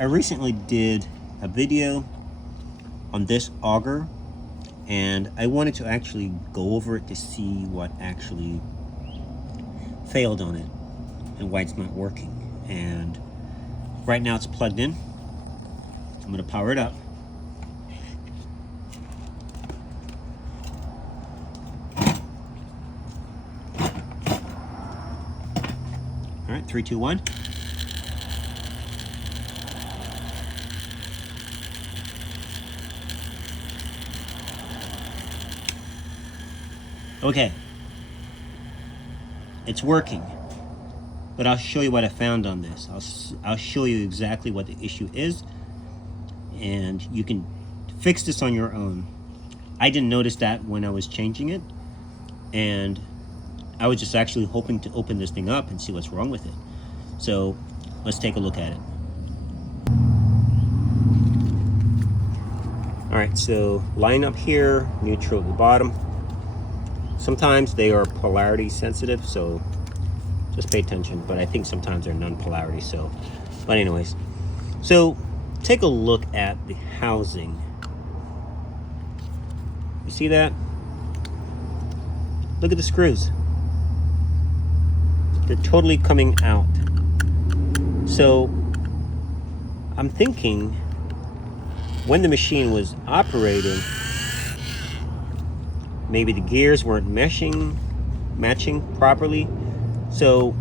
I recently did a video on this auger, and I wanted to actually go over it to see what actually failed on it and why it's not working. And right now it's plugged in. I'm going to power it up. All right, 3, 2, 1. Okay, it's working, but I'll show you what I found on this. I'll show you exactly what the issue is, and you can fix this on your own. I didn't notice that when I was changing it, and I was just actually hoping to open this thing up and see what's wrong with it. So let's take a look at it. All right, so line up here, neutral at the bottom. Sometimes they are polarity sensitive, so just pay attention, but I think sometimes they're non-polarity, so, but anyways. So take a look at the housing. You see that? Look at the screws. They're totally coming out. So I'm thinking when the machine was operating, maybe the gears weren't matching properly. So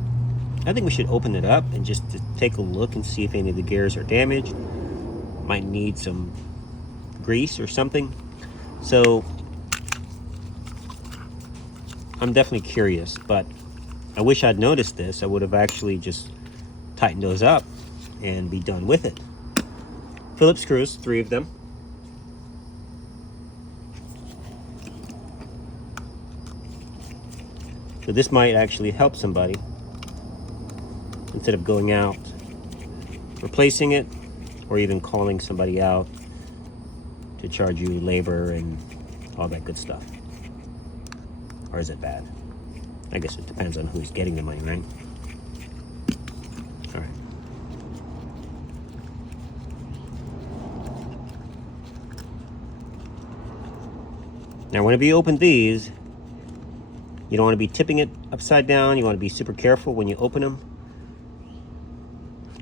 I think we should open it up and just to take a look and see if any of the gears are damaged. Might need some grease or something. So I'm definitely curious, but I wish I'd noticed this. I would have actually just tightened those up and be done with it. Phillips screws, 3 of them. So this might actually help somebody instead of going out, replacing it, or even calling somebody out to charge you labor and all that good stuff. Or is it bad? I guess it depends on who's getting the money, right? All right. Now, whenever you open these, you don't want to be tipping it upside down. You want to be super careful when you open them.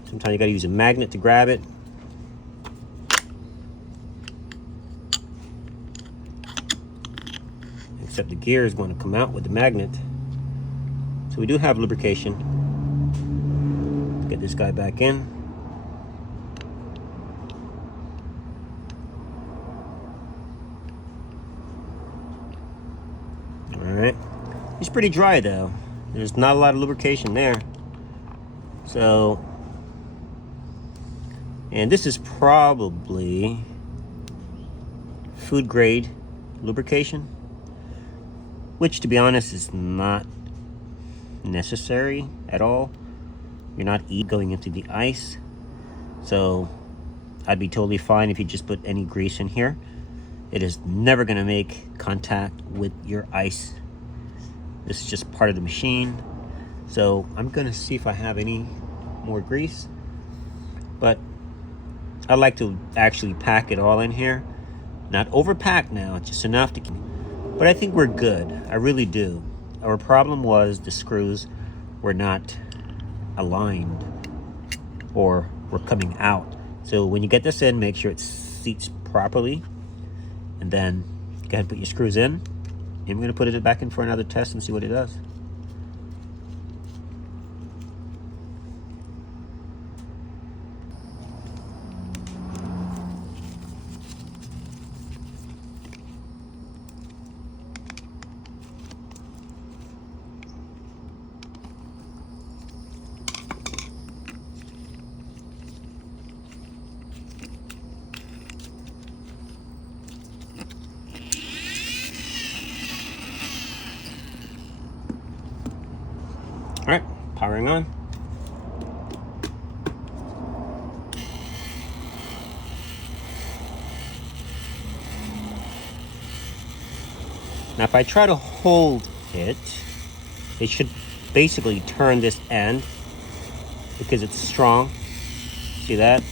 Sometimes you got to use a magnet to grab it. Except the gears want to come out with the magnet. So we do have lubrication. Let's get this guy back in. All right. It's pretty dry though. There's not a lot of lubrication there. So, and this is probably food grade lubrication, which to be honest is not necessary at all. You're not going into the ice. So I'd be totally fine if you just put any grease in here. It is never gonna make contact with your ice. This is just part of the machine. So I'm gonna see if I have any more grease, but I like to actually pack it all in here. Not overpack now, just enough to keep. But I think we're good, I really do. Our problem was the screws were not aligned or were coming out. So when you get this in, make sure it seats properly, and then go ahead and put your screws in. And we're going to put it back in for another test and see what it does. All right, powering on. Now if I try to hold it, it should basically turn this end because it's strong. See that?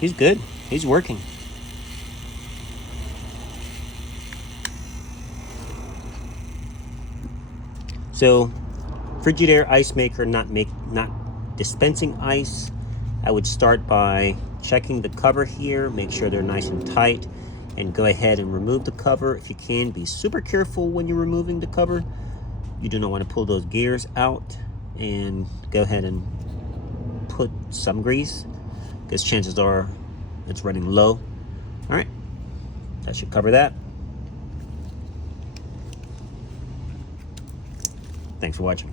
He's good. He's working. So, Frigidaire ice maker, not dispensing ice. I would start by checking the cover here, make sure they're nice and tight, and go ahead and remove the cover if you can. Be super careful when you're removing the cover. You do not want to pull those gears out, and go ahead and put some grease, because chances are it's running low. All right, that should cover that. Thanks for watching.